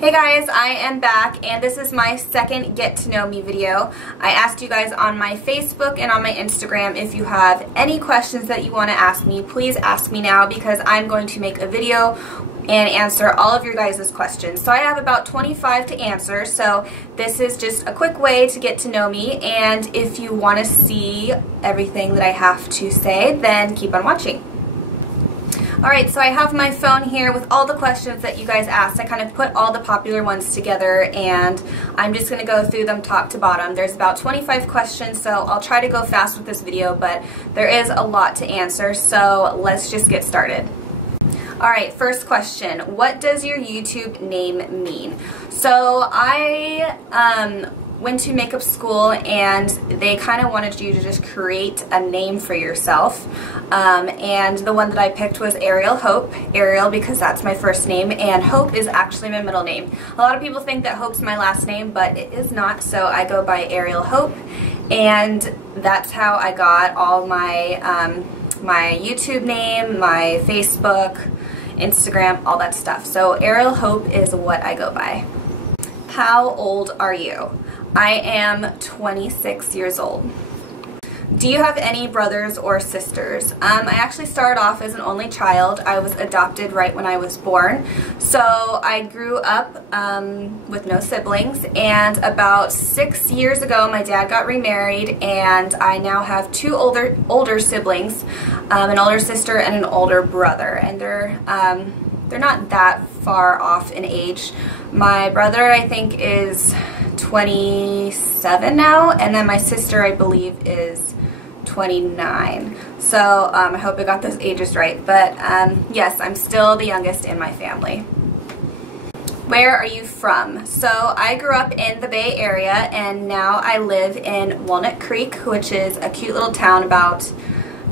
Hey guys, I am back and this is my second get to know me video. I asked you guys on my Facebook and on my Instagram if you have any questions that you want to ask me. Please ask me now because I'm going to make a video and answer all of your guys' questions. So I have about 25 to answer, so this is just a quick way to get to know me, and if you want to see everything that I have to say, then keep on watching. Alright, so I have my phone here with all the questions that you guys asked. I kind of put all the popular ones together and I'm just going to go through them top to bottom. There's about 25 questions, so I'll try to go fast with this video, but there is a lot to answer, so let's just get started. Alright, first question. What does your YouTube name mean? So I went to makeup school and they kind of wanted you to just create a name for yourself, and the one that I picked was Ariel Hope. Ariel because that's my first name, and Hope is actually my middle name. A lot of people think that Hope's my last name, but it is not, so I go by Ariel Hope, and that's how I got all my my YouTube name, my Facebook, Instagram, all that stuff. So Ariel Hope is what I go by. How old are you? I am 26 years old. Do you have any brothers or sisters? I actually started off as an only child. I was adopted right when I was born. So I grew up with no siblings, and about 6 years ago my dad got remarried and I now have two older siblings, an older sister and an older brother, and they're not that far off in age. My brother I think is 27 now, and then my sister I believe is 29. So I hope I got those ages right, but yes, I'm still the youngest in my family. Where are you from? So I grew up in the Bay Area and now I live in Walnut Creek, which is a cute little town about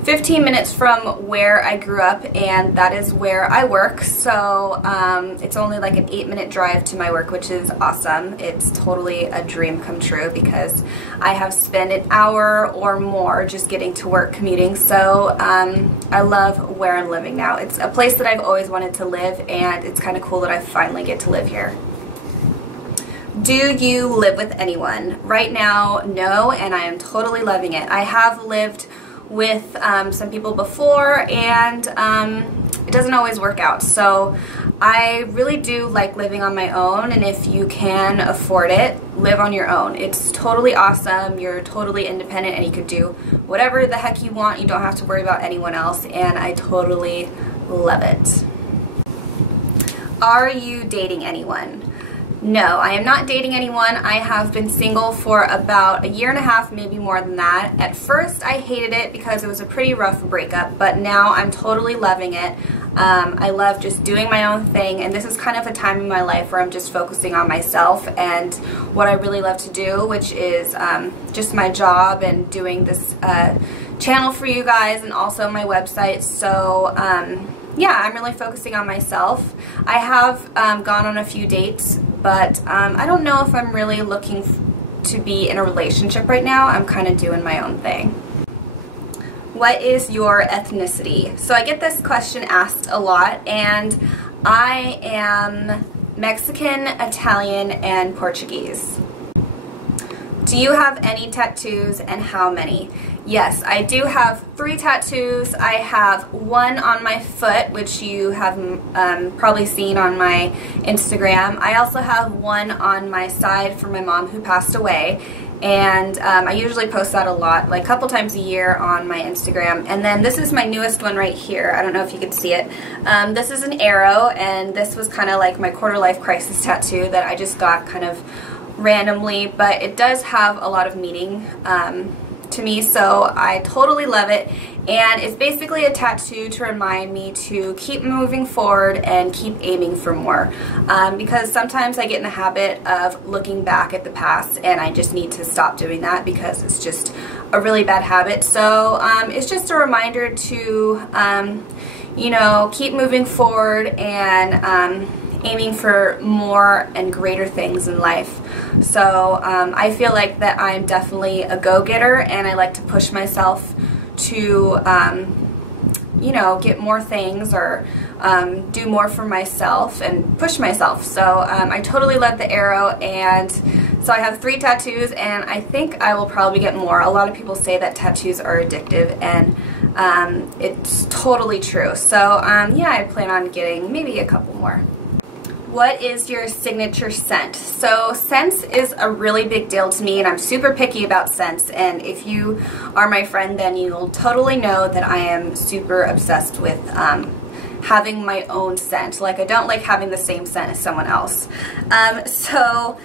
15 minutes from where I grew up, and that is where I work. So it's only like an 8-minute drive to my work, which is awesome. It's totally a dream come true because I have spent an hour or more just getting to work commuting. So I love where I'm living now. It's a place that I've always wanted to live, and it's kind of cool that I finally get to live here. Do you live with anyone? Right now, no, and I am totally loving it. I have lived with some people before, and it doesn't always work out, so I really do like living on my own, and if you can afford it, live on your own. It's totally awesome. You're totally independent and you can do whatever the heck you want. You don't have to worry about anyone else, and I totally love it. Are you dating anyone? No, I am not dating anyone. I have been single for about a year and a half, maybe more than that. At first I hated it because it was a pretty rough breakup, but now I'm totally loving it. I love just doing my own thing, and this is kind of a time in my life where I'm just focusing on myself and what I really love to do, which is just my job and doing this channel for you guys and also my website. So yeah, I'm really focusing on myself. I have gone on a few dates, but I don't know if I'm really looking to be in a relationship right now. I'm kind of doing my own thing. What is your ethnicity? So I get this question asked a lot, and I am Mexican, Italian, and Portuguese. Do you have any tattoos, and how many? Yes, I do have 3 tattoos. I have one on my foot, which you have probably seen on my Instagram. I also have one on my side for my mom who passed away, and I usually post that a lot, like a couple times a year on my Instagram. And then this is my newest one right here. I don't know if you can see it. This is an arrow, and this was kind of like my quarter-life crisis tattoo that I just got kind of randomly, but it does have a lot of meaning to me, so I totally love it. And it's basically a tattoo to remind me to keep moving forward and keep aiming for more, because sometimes I get in the habit of looking back at the past, and I just need to stop doing that because it's just a really bad habit. So it's just a reminder to you know, keep moving forward and aiming for more and greater things in life. So I feel like that I'm definitely a go-getter, and I like to push myself to you know, get more things or do more for myself and push myself. So I totally love the arrow, and so I have 3 tattoos, and I think I will probably get more. A lot of people say that tattoos are addictive, and it's totally true. So yeah, I plan on getting maybe a couple more. What is your signature scent? So scents is a really big deal to me, and I'm super picky about scents, and if you are my friend, then you'll totally know that I am super obsessed with having my own scent. Like, I don't like having the same scent as someone else. So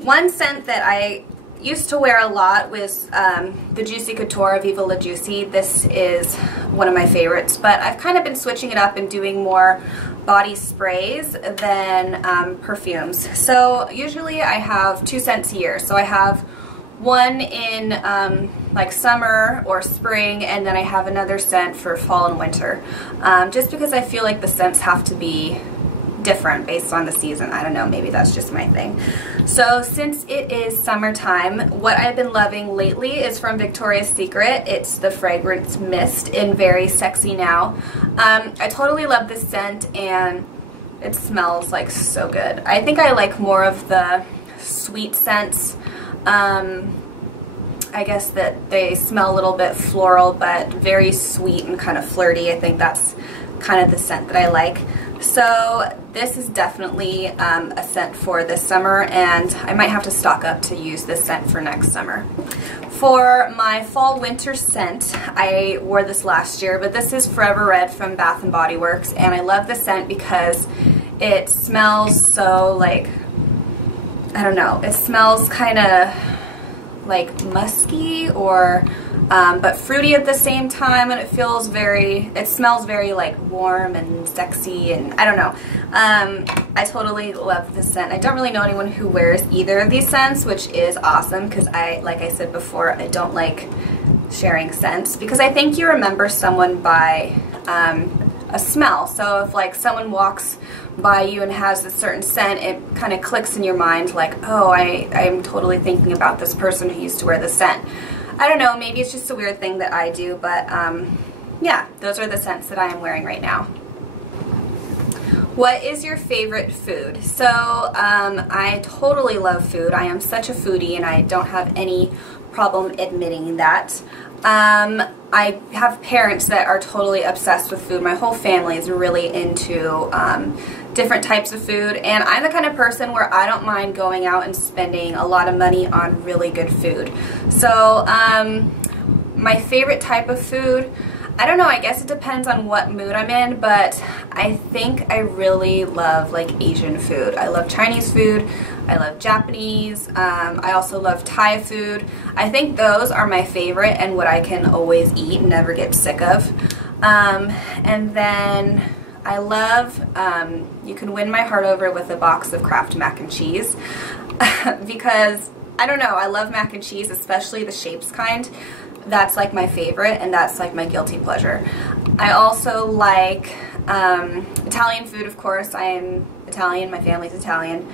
one scent that I used to wear a lot was the Juicy Couture Viva La Juicy. This is one of my favorites, but I've kind of been switching it up and doing more body sprays than perfumes. So usually I have 2 scents a year. So I have one in like summer or spring, and then I have another scent for fall and winter, just because I feel like the scents have to be different based on the season. I don't know, maybe that's just my thing. So since it is summertime, what I've been loving lately is from Victoria's Secret. It's the fragrance mist in Very Sexy Now. I totally love this scent, and it smells like so good. I think I like more of the sweet scents. I guess that they smell a little bit floral, but very sweet and kind of flirty. I think that's kind of the scent that I like. So this is definitely a scent for this summer, and I might have to stock up to use this scent for next summer. For my fall winter scent, I wore this last year, but this is Forever Red from Bath & Body Works, and I love the scent because it smells so, like, I don't know, it smells kind of like musky or but fruity at the same time, and it smells very like warm and sexy, and I don't know. I totally love this scent. I don't really know anyone who wears either of these scents, which is awesome, because like I said before, I don't like sharing scents, because I think you remember someone by a smell. So if like someone walks by you and has a certain scent, it kind of clicks in your mind like, oh, I'm totally thinking about this person who used to wear this scent. I don't know, maybe it's just a weird thing that I do, but yeah, those are the scents that I am wearing right now. What is your favorite food? So I totally love food. I am such a foodie, and I don't have any problem admitting that. I have parents that are totally obsessed with food. My whole family is really into different types of food, and I'm the kind of person where I don't mind going out and spending a lot of money on really good food. So my favorite type of food, I don't know, I guess it depends on what mood I'm in, but I think I really love like Asian food. I love Chinese food, I love Japanese, I also love Thai food. I think those are my favorite and what I can always eat and never get sick of. And then I love, you can win my heart over with a box of Kraft mac and cheese because, I don't know, I love mac and cheese, especially the shapes kind. That's like my favorite, and that's like my guilty pleasure. I also like Italian food, of course. I am Italian, my family's Italian,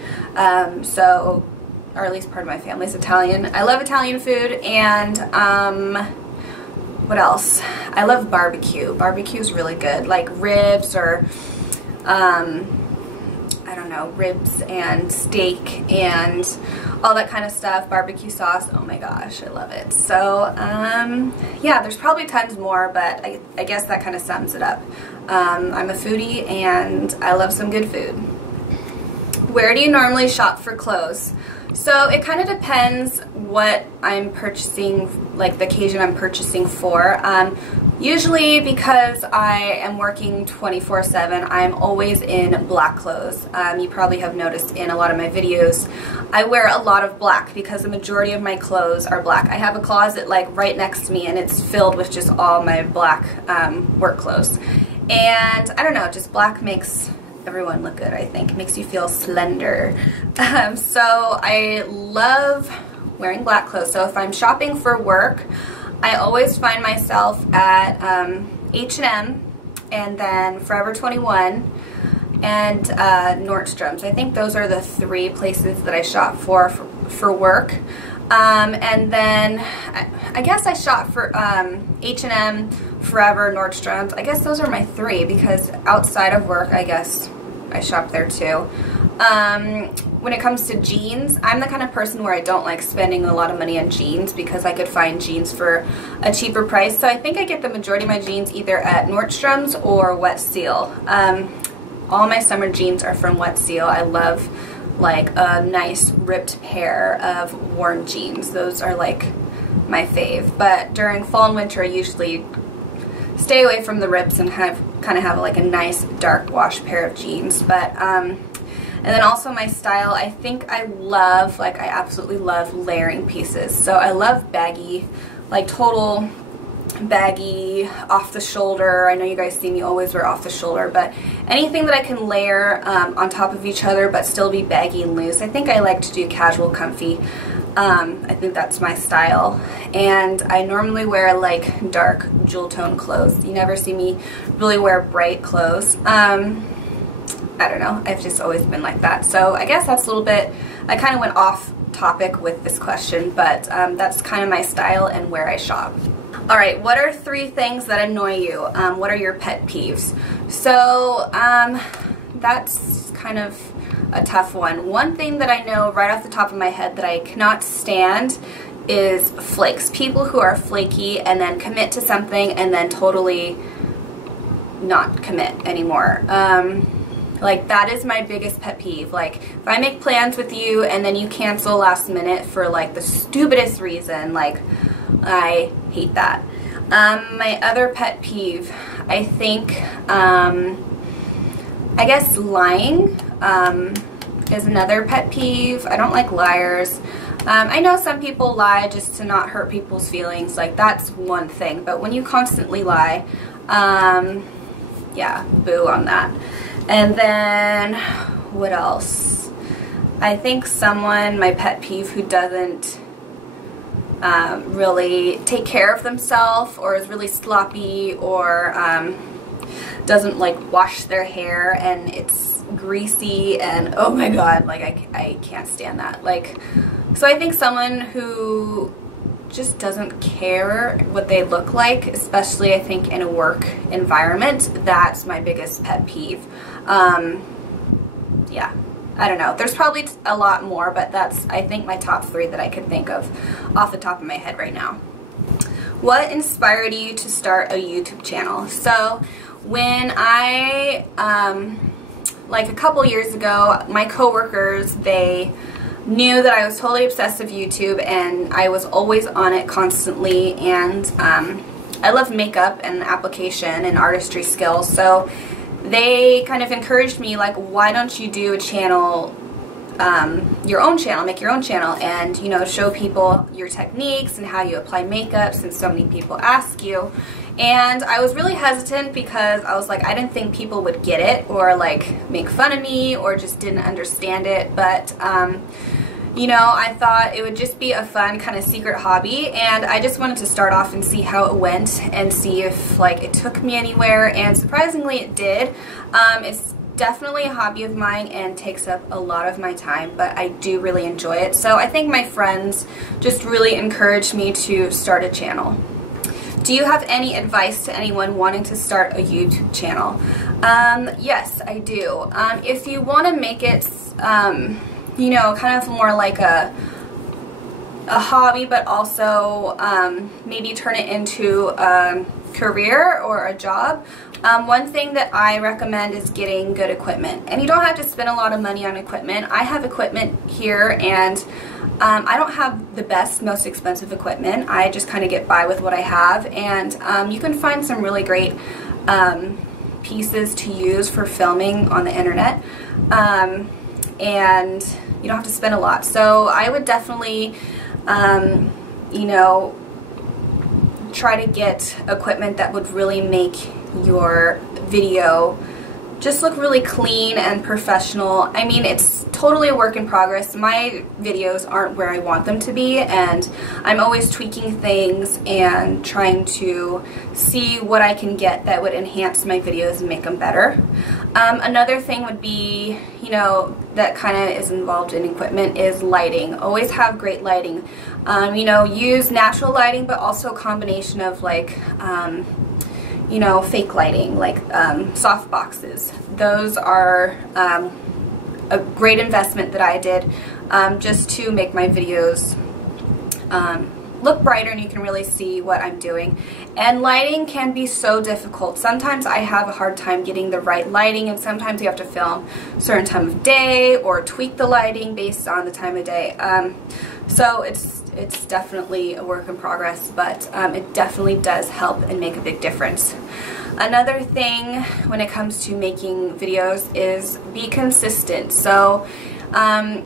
so, or at least part of my family's Italian. I love Italian food, and what else? I love barbecue. Barbecue's really good, like ribs or I don't know, ribs and steak and all that kind of stuff. Barbecue sauce, oh my gosh, I love it. So yeah, there's probably tons more, but I guess that kind of sums it up. I'm a foodie, and I love some good food. Where do you normally shop for clothes? So it kind of depends what I'm purchasing, like the occasion I'm purchasing for. Usually, because I am working 24/7, I'm always in black clothes. You probably have noticed in a lot of my videos, I wear a lot of black because the majority of my clothes are black. I have a closet like right next to me, and it's filled with just all my black work clothes. And I don't know, just black makes everyone look good, I think. It makes you feel slender. So I love wearing black clothes. So if I'm shopping for work, I always find myself at H&M, and then Forever 21 and Nordstrom's. I think those are the 3 places that I shop for work. And then I guess I shop for H&M Forever, Nordstrom's. I guess those are my three because outside of work, I guess I shop there too. When it comes to jeans, I'm the kind of person where I don't like spending a lot of money on jeans because I could find jeans for a cheaper price. So I think I get the majority of my jeans either at Nordstrom's or Wet Seal. All my summer jeans are from Wet Seal. I love like a nice ripped pair of worn jeans. Those are like my fave. But during fall and winter, I usually stay away from the rips and kind of have like a nice dark wash pair of jeans. But and then also my style, I think I love, like I absolutely love layering pieces. So I love baggy, like total baggy, off the shoulder. I know you guys see me always wear off the shoulder, but anything that I can layer on top of each other but still be baggy and loose. I think I like to do casual, comfy. I think that's my style. And I normally wear like dark jewel tone clothes. You never see me really wear bright clothes. I don't know, I've just always been like that. So I guess that's a little bit, I kind of went off topic with this question, but that's kind of my style and where I shop. Alright, what are 3 things that annoy you? What are your pet peeves? So that's kind of a tough one. One thing that I know right off the top of my head that I cannot stand is flakes. People who are flaky and then commit to something and then totally not commit anymore. Like that is my biggest pet peeve. Like if I make plans with you and then you cancel last minute for like the stupidest reason, like I hate that. My other pet peeve, I think, I guess lying is another pet peeve. I don't like liars. I know some people lie just to not hurt people's feelings. Like that's one thing. But when you constantly lie, yeah, boo on that. And then, what else? I think someone, my pet peeve, who doesn't really take care of themselves or is really sloppy or doesn't like wash their hair and it's greasy and oh my god, like I can't stand that. Like, so I think someone who just doesn't care what they look like, especially I think in a work environment, that's my biggest pet peeve. Yeah, I don't know. There's probably a lot more, but that's, I think, my top 3 that I could think of off the top of my head right now. What inspired you to start a YouTube channel? So when I, like a couple years ago, my coworkers, they knew that I was totally obsessed with YouTube and I was always on it constantly, and I love makeup and application and artistry skills, so they kind of encouraged me, like, why don't you do a channel, your own channel, make your own channel, and, you know, show people your techniques and how you apply makeup since so many people ask you. And I was really hesitant because I was like, I didn't think people would get it or like make fun of me or just didn't understand it, but you know, I thought it would just be a fun kind of secret hobby, and I just wanted to start off and see how it went and see if like it took me anywhere, and surprisingly it did. It's definitely a hobby of mine and takes up a lot of my time, but I do really enjoy it. So I think my friends just really encouraged me to start a channel. Do you have any advice to anyone wanting to start a YouTube channel? Yes, I do. If you want to make it you know, kind of more like a hobby, but also maybe turn it into a career or a job, one thing that I recommend is getting good equipment. And you don't have to spend a lot of money on equipment. I have equipment here, and I don't have the best, most expensive equipment. I just kind of get by with what I have, and you can find some really great pieces to use for filming on the internet. And you don't have to spend a lot. So I would definitely, you know, try to get equipment that would really make your video just look really clean and professional. I mean, it's totally a work in progress. My videos aren't where I want them to be, and I'm always tweaking things and trying to see what I can get that would enhance my videos and make them better. Another thing would be, you know, that kind of is involved in equipment is lighting. Always have great lighting. You know, use natural lighting, but also a combination of like you know, fake lighting, like soft boxes. Those are a great investment that I did just to make my videos look brighter and you can really see what I'm doing. And lighting can be so difficult. Sometimes I have a hard time getting the right lighting, and sometimes you have to film a certain time of day or tweak the lighting based on the time of day. So it's definitely a work in progress, but it definitely does help and make a big difference. Another thing when it comes to making videos is be consistent. So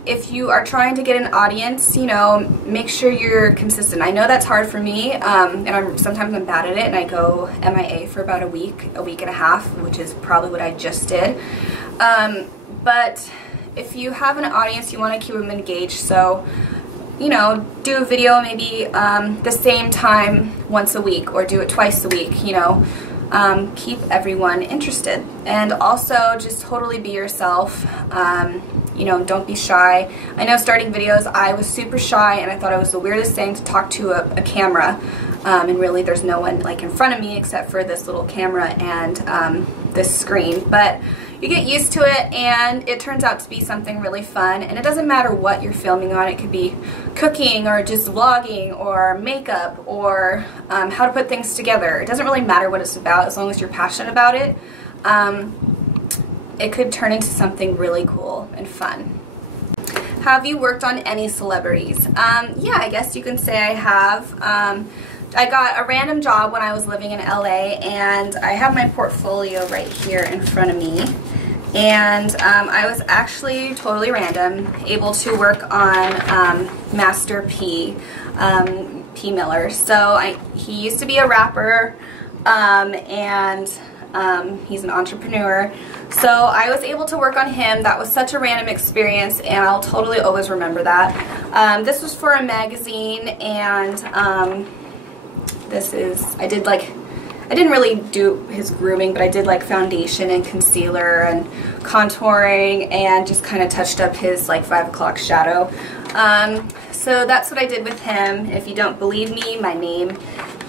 if you are trying to get an audience, you know, make sure you're consistent. I know that's hard for me, and sometimes I'm bad at it, and I go MIA for about a week and a half, which is probably what I just did. But if you have an audience, you want to keep them engaged. So, you know, do a video maybe the same time once a week, or do it twice a week, you know. Keep everyone interested, and also just totally be yourself. You know, don't be shy. I know starting videos, I was super shy, and I thought it was the weirdest thing to talk to a camera, and really there's no one like in front of me except for this little camera and this screen. But you get used to it, and it turns out to be something really fun. And it doesn't matter what you're filming on. It could be cooking, or just vlogging, or makeup, or how to put things together. It doesn't really matter what it's about as long as you're passionate about it. It could turn into something really cool and fun. Have you worked on any celebrities? Yeah, I guess you can say I have. I got a random job when I was living in LA, and I have my portfolio right here in front of me. And I was actually totally random, able to work on Master P, P. Miller. So he used to be a rapper, and he's an entrepreneur. So I was able to work on him. That was such a random experience, and I'll totally always remember that. This was for a magazine, and I didn't really do his grooming, but I did like foundation and concealer and contouring, and just kind of touched up his like 5 o'clock shadow. So that's what I did with him. If you don't believe me, my name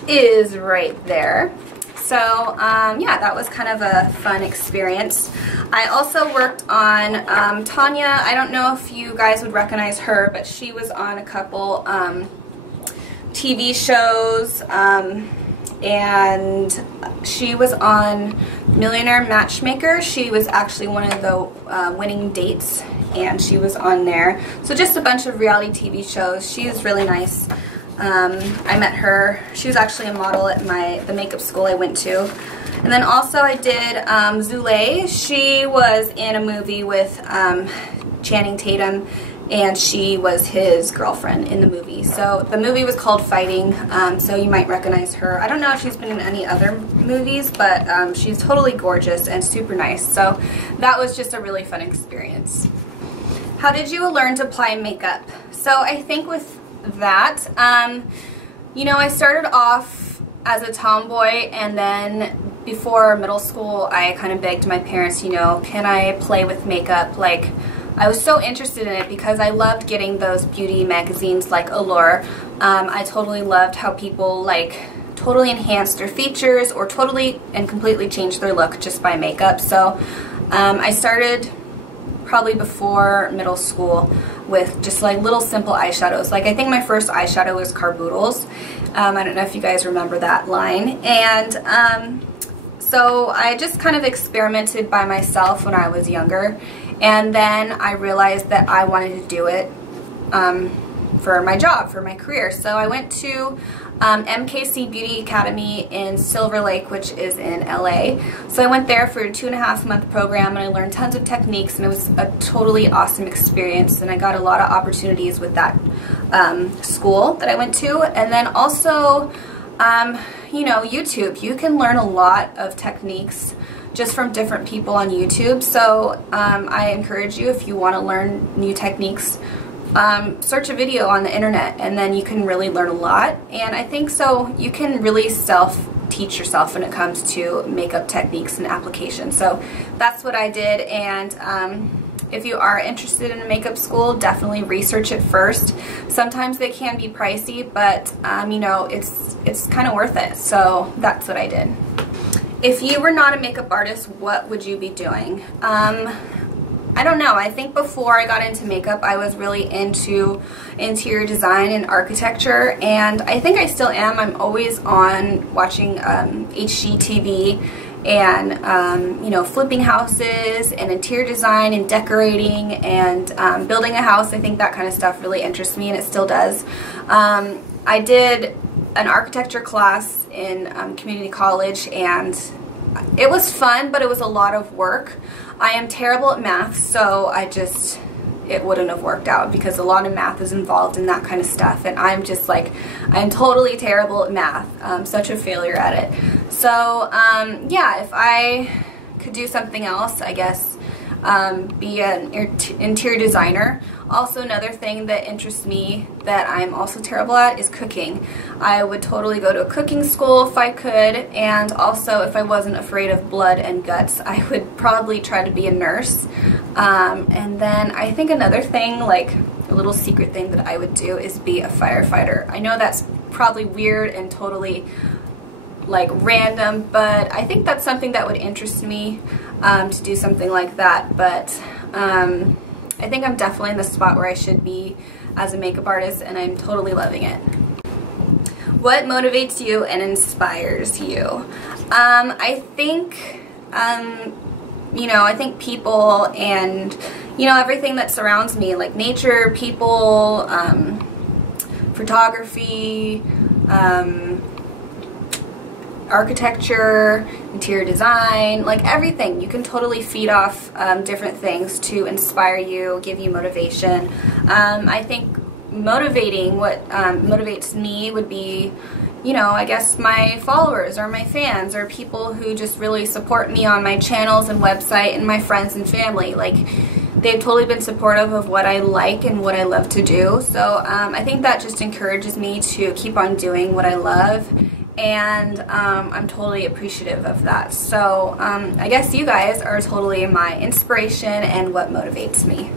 is right there. So yeah, that was kind of a fun experience. I also worked on Tanya. I don't know if you guys would recognize her, but she was on a couple TV shows, and she was on Millionaire Matchmaker. She was actually one of the winning dates, and she was on there. So just a bunch of reality TV shows. She was really nice. I met her. She was actually a model at the makeup school I went to. And then also I did Zule. She was in a movie with Channing Tatum, and she was his girlfriend in the movie. So the movie was called Fighting, so you might recognize her. I don't know if she's been in any other movies, but she's totally gorgeous and super nice. So that was just a really fun experience. How did you learn to apply makeup? So I think with that, you know, I started off as a tomboy, and then before middle school I kind of begged my parents, you know, can I play with makeup? Like, I was so interested in it because I loved getting those beauty magazines like Allure. I totally loved how people like totally enhanced their features or totally and completely changed their look just by makeup. So I started probably before middle school with just like little simple eyeshadows. Like, I think my first eyeshadow was Carboodles. I don't know if you guys remember that line. And so I just kind of experimented by myself when I was younger. And then I realized that I wanted to do it for my job, for my career. So I went to MKC Beauty Academy in Silver Lake, which is in LA. So I went there for a 2.5-month program, and I learned tons of techniques, and it was a totally awesome experience, and I got a lot of opportunities with that school that I went to. And then also, you know, YouTube. You can learn a lot of techniques just from different people on YouTube. So I encourage you, if you want to learn new techniques, search a video on the internet, and then you can really learn a lot. And I think so you can really teach yourself when it comes to makeup techniques and application. So that's what I did. And if you are interested in a makeup school, definitely research it first. Sometimes they can be pricey, but you know, it's kind of worth it. So that's what I did. If you were not a makeup artist, what would you be doing? I don't know. I think before I got into makeup, I was really into interior design and architecture, and I think I still am. I'm always on watching HGTV and, you know, flipping houses and interior design and decorating and building a house. I think that kind of stuff really interests me, and it still does. I did an architecture class in community college, and it was fun, but it was a lot of work. I am terrible at math, so it wouldn't have worked out because a lot of math is involved in that kind of stuff, and I'm just like, I'm totally terrible at math. I'm such a failure at it. So yeah, if I could do something else, I guess be an interior designer. Also, another thing that interests me that I'm also terrible at is cooking. I would totally go to a cooking school if I could, and also if I wasn't afraid of blood and guts, I would probably try to be a nurse. And then I think another thing, like a little secret thing that I would do, is be a firefighter. I know that's probably weird and totally like random, but I think that's something that would interest me, to do something like that. But I think I'm definitely in the spot where I should be as a makeup artist, and I'm totally loving it. What motivates you and inspires you? I think, you know, I think people and, you know, everything that surrounds me, like nature, people, photography, architecture, interior design, like everything. You can totally feed off different things to inspire you, give you motivation. I think motivating, what motivates me would be, you know, I guess my followers or my fans or people who just really support me on my channels and website, and my friends and family. Like, they've totally been supportive of what I like and what I love to do. So I think that just encourages me to keep on doing what I love. And I'm totally appreciative of that. So I guess you guys are totally my inspiration and what motivates me.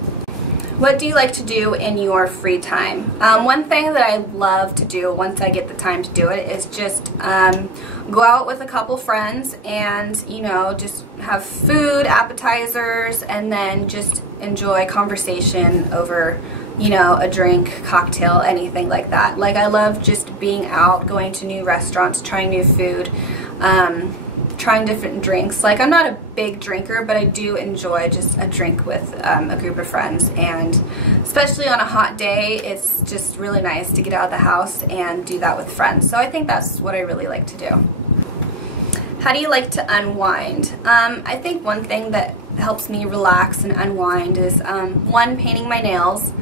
What do you like to do in your free time? One thing that I love to do once I get the time to do it is just go out with a couple friends and, you know, just have food, appetizers, and then just enjoy conversation over, you know, a drink, cocktail, anything like that. Like, I love just being out, going to new restaurants, trying new food, trying different drinks. Like, I'm not a big drinker, but I do enjoy just a drink with a group of friends, and especially on a hot day, it's just really nice to get out of the house and do that with friends. So I think that's what I really like to do. How do you like to unwind? I think one thing that helps me relax and unwind is, one, painting my nails,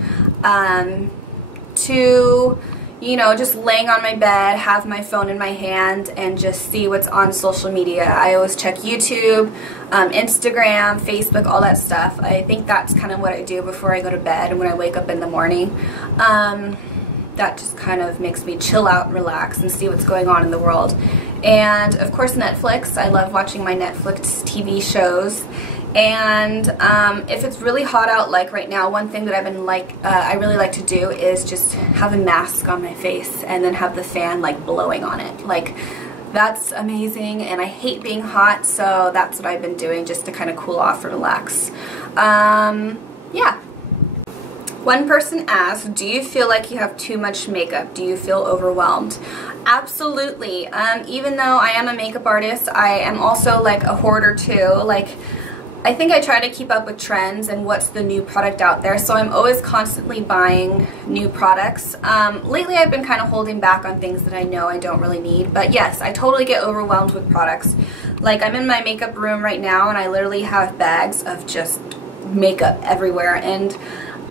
two, you know, just laying on my bed, have my phone in my hand, and just see what's on social media. I always check YouTube, Instagram, Facebook, all that stuff. I think that's kind of what I do before I go to bed and when I wake up in the morning. That just kind of makes me chill out and relax and see what's going on in the world. And of course, Netflix. I love watching my Netflix TV shows. And if it's really hot out, like right now, one thing that I really like to do is just have a mask on my face and then have the fan like blowing on it. Like, that's amazing, and I hate being hot, so that's what I've been doing just to kind of cool off and relax. Yeah. One person asked, do you feel like you have too much makeup? Do you feel overwhelmed? Absolutely. Even though I am a makeup artist, I am also like a hoarder too. Like, I think I try to keep up with trends and what's the new product out there, so I'm always constantly buying new products. Lately I've been kind of holding back on things that I know I don't really need, but yes, I totally get overwhelmed with products. Like, I'm in my makeup room right now and I literally have bags of just makeup everywhere, and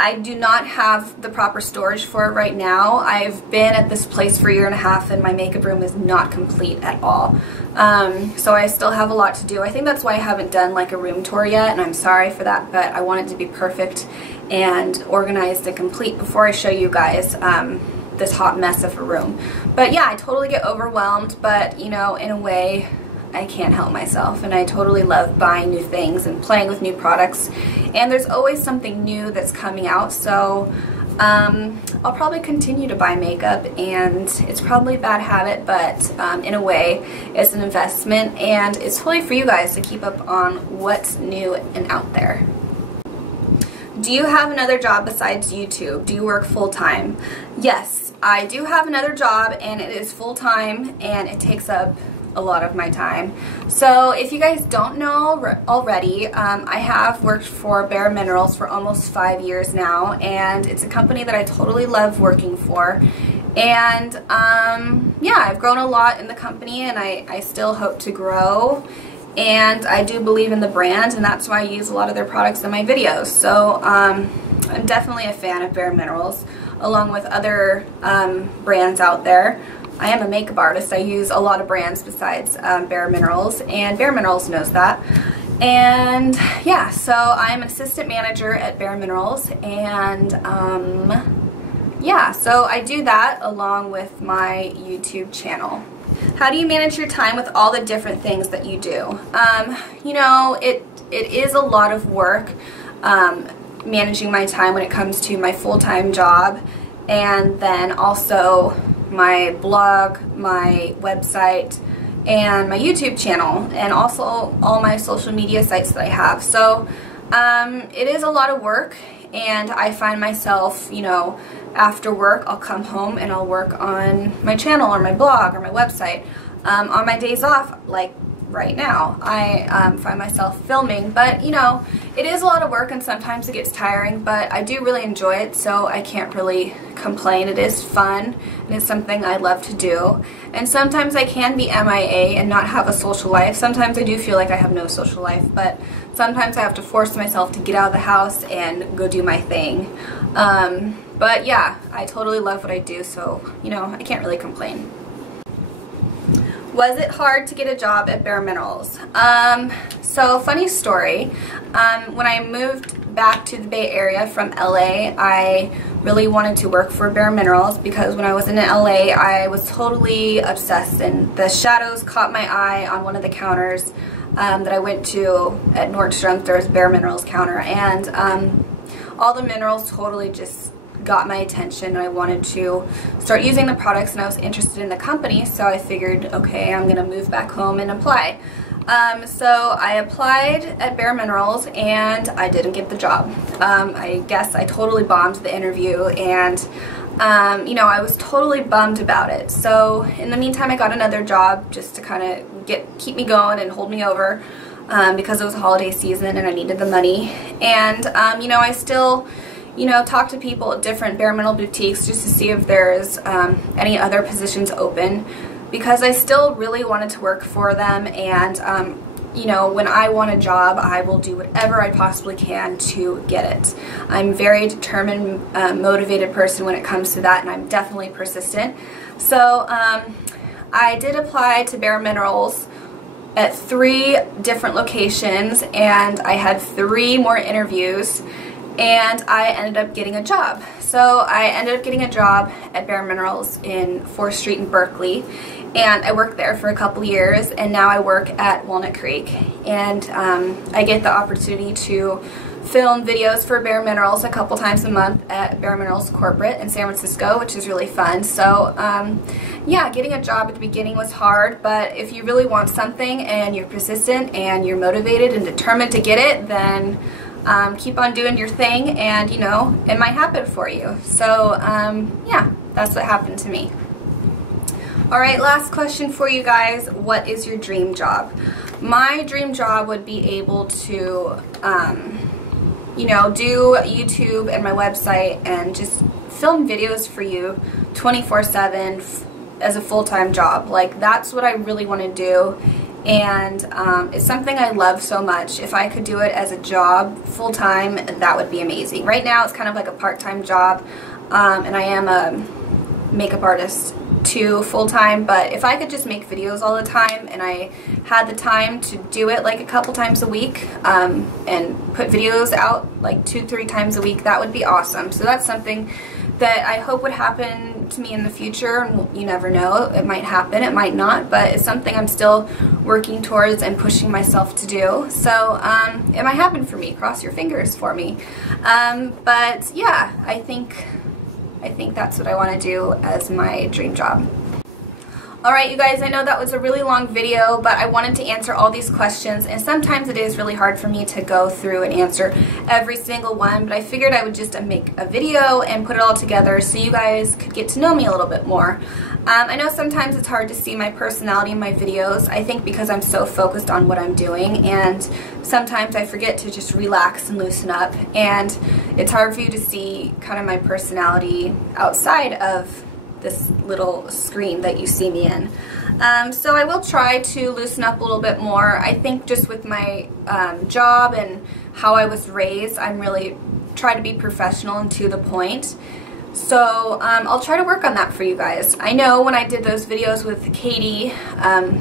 I do not have the proper storage for it right now. I've been at this place for a year and a half and my makeup room is not complete at all. So I still have a lot to do. I think that's why I haven't done like a room tour yet, and I'm sorry for that, but I want it to be perfect and organized and complete before I show you guys this hot mess of a room. But yeah, I totally get overwhelmed, but you know, in a way, I can't help myself, and I totally love buying new things and playing with new products, and there's always something new that's coming out, so I'll probably continue to buy makeup, and it's probably a bad habit, but in a way it's an investment, and it's totally for you guys to keep up on what's new and out there. Do you have another job besides YouTube? Do you work full-time? Yes, I do have another job, and it is full-time, and it takes up a lot of my time. So if you guys don't know already, I have worked for Bare Minerals for almost 5 years now, and it's a company that I totally love working for. And yeah, I've grown a lot in the company, and I still hope to grow. And I do believe in the brand, and that's why I use a lot of their products in my videos. So I'm definitely a fan of Bare Minerals, along with other brands out there. I am a makeup artist. I use a lot of brands besides Bare Minerals, and Bare Minerals knows that. And yeah, so I'm an assistant manager at Bare Minerals, and yeah, so I do that along with my YouTube channel. How do you manage your time with all the different things that you do? You know, it is a lot of work managing my time when it comes to my full-time job, and then also my blog, my website, and my YouTube channel, and also all my social media sites that I have. So it is a lot of work, and I find myself, you know, after work I'll come home and I'll work on my channel or my blog or my website. On my days off, like right now, I find myself filming, but you know, it is a lot of work and sometimes it gets tiring, but I do really enjoy it, so I can't really complain. It is fun, and it's something I love to do. And sometimes I can be MIA and not have a social life. Sometimes I do feel like I have no social life, but sometimes I have to force myself to get out of the house and go do my thing. But yeah, I totally love what I do, so you know, I can't really complain. Was it hard to get a job at Bare Minerals? So funny story, when I moved back to the Bay Area from LA, I really wanted to work for Bare Minerals because when I was in LA, I was totally obsessed, and the shadows caught my eye on one of the counters that I went to at Nordstrom's. There was a Bare Minerals counter, and all the minerals totally just got my attention, and I wanted to start using the products, and I was interested in the company, so I figured, okay, I'm gonna move back home and apply. So I applied at Bare Minerals, and I didn't get the job. I guess I totally bombed the interview, and you know, I was totally bummed about it. So in the meantime, I got another job just to kind of keep me going and hold me over, because it was a holiday season and I needed the money. And you know, I still, you know, talk to people at different Bare Mineral boutiques just to see if there's any other positions open, because I still really wanted to work for them. And you know, when I want a job, I will do whatever I possibly can to get it. I'm a very determined, motivated person when it comes to that, and I'm definitely persistent. So I did apply to Bare Minerals at 3 different locations, and I had 3 more interviews, and I ended up getting a job. So I ended up getting a job at Bare Minerals in 4th Street in Berkeley, and I worked there for a couple years, and now I work at Walnut Creek, and I get the opportunity to film videos for Bare Minerals a couple times a month at Bare Minerals Corporate in San Francisco, which is really fun. So yeah, getting a job at the beginning was hard, but if you really want something and you're persistent and you're motivated and determined to get it, then keep on doing your thing, and you know, it might happen for you. So yeah, that's what happened to me. Alright, last question for you guys. What is your dream job? My dream job would be able to you know, do YouTube and my website and just film videos for you 24/7 as a full-time job. Like, that's what I really want to do, and it's something I love so much. If I could do it as a job full-time, that would be amazing. Right now it's kind of like a part-time job, and I am a makeup artist too full-time, but if I could just make videos all the time and I had the time to do it like a couple times a week, and put videos out like 2-3 times a week, that would be awesome. So that's something that I hope would happen to me in the future. And you never know, it might happen, it might not, but it's something I'm still working towards and pushing myself to do. So it might happen for me. Cross your fingers for me. But yeah, I think that's what I want to do as my dream job. Alright, you guys, I know that was a really long video, but I wanted to answer all these questions, and sometimes it is really hard for me to go through and answer every single one, but I figured I would just make a video and put it all together so you guys could get to know me a little bit more. I know sometimes it's hard to see my personality in my videos, I think because I'm so focused on what I'm doing, and sometimes I forget to just relax and loosen up, and it's hard for you to see kind of my personality outside of this little screen that you see me in. So I will try to loosen up a little bit more. I think just with my job and how I was raised, I'm really try to be professional and to the point. So I'll try to work on that for you guys. I know when I did those videos with Katie,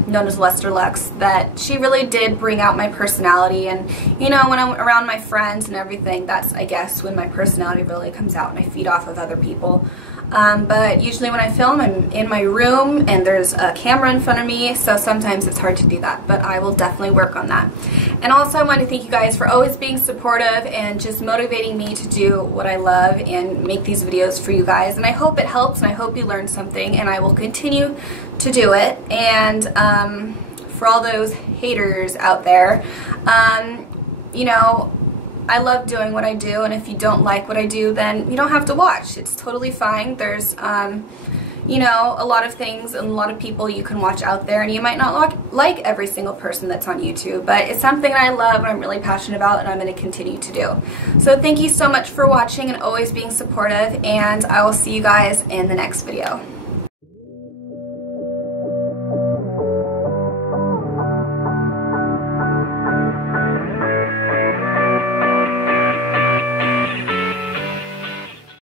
known as Lester Lux, that she really did bring out my personality, and you know, when I'm around my friends and everything, that's, I guess, when my personality really comes out and I feed off of other people. But usually when I film, I'm in my room and there's a camera in front of me, so sometimes it's hard to do that, but I will definitely work on that. And also I want to thank you guys for always being supportive and just motivating me to do what I love and make these videos for you guys, and I hope it helps, and I hope you learned something, and I will continue to do it. And for all those haters out there, you know, I love doing what I do, and if you don't like what I do, then you don't have to watch. It's totally fine. There's, you know, a lot of things and a lot of people you can watch out there, and you might not like every single person that's on YouTube, but it's something that I love and I'm really passionate about, and I'm going to continue to do. So thank you so much for watching and always being supportive, and I will see you guys in the next video.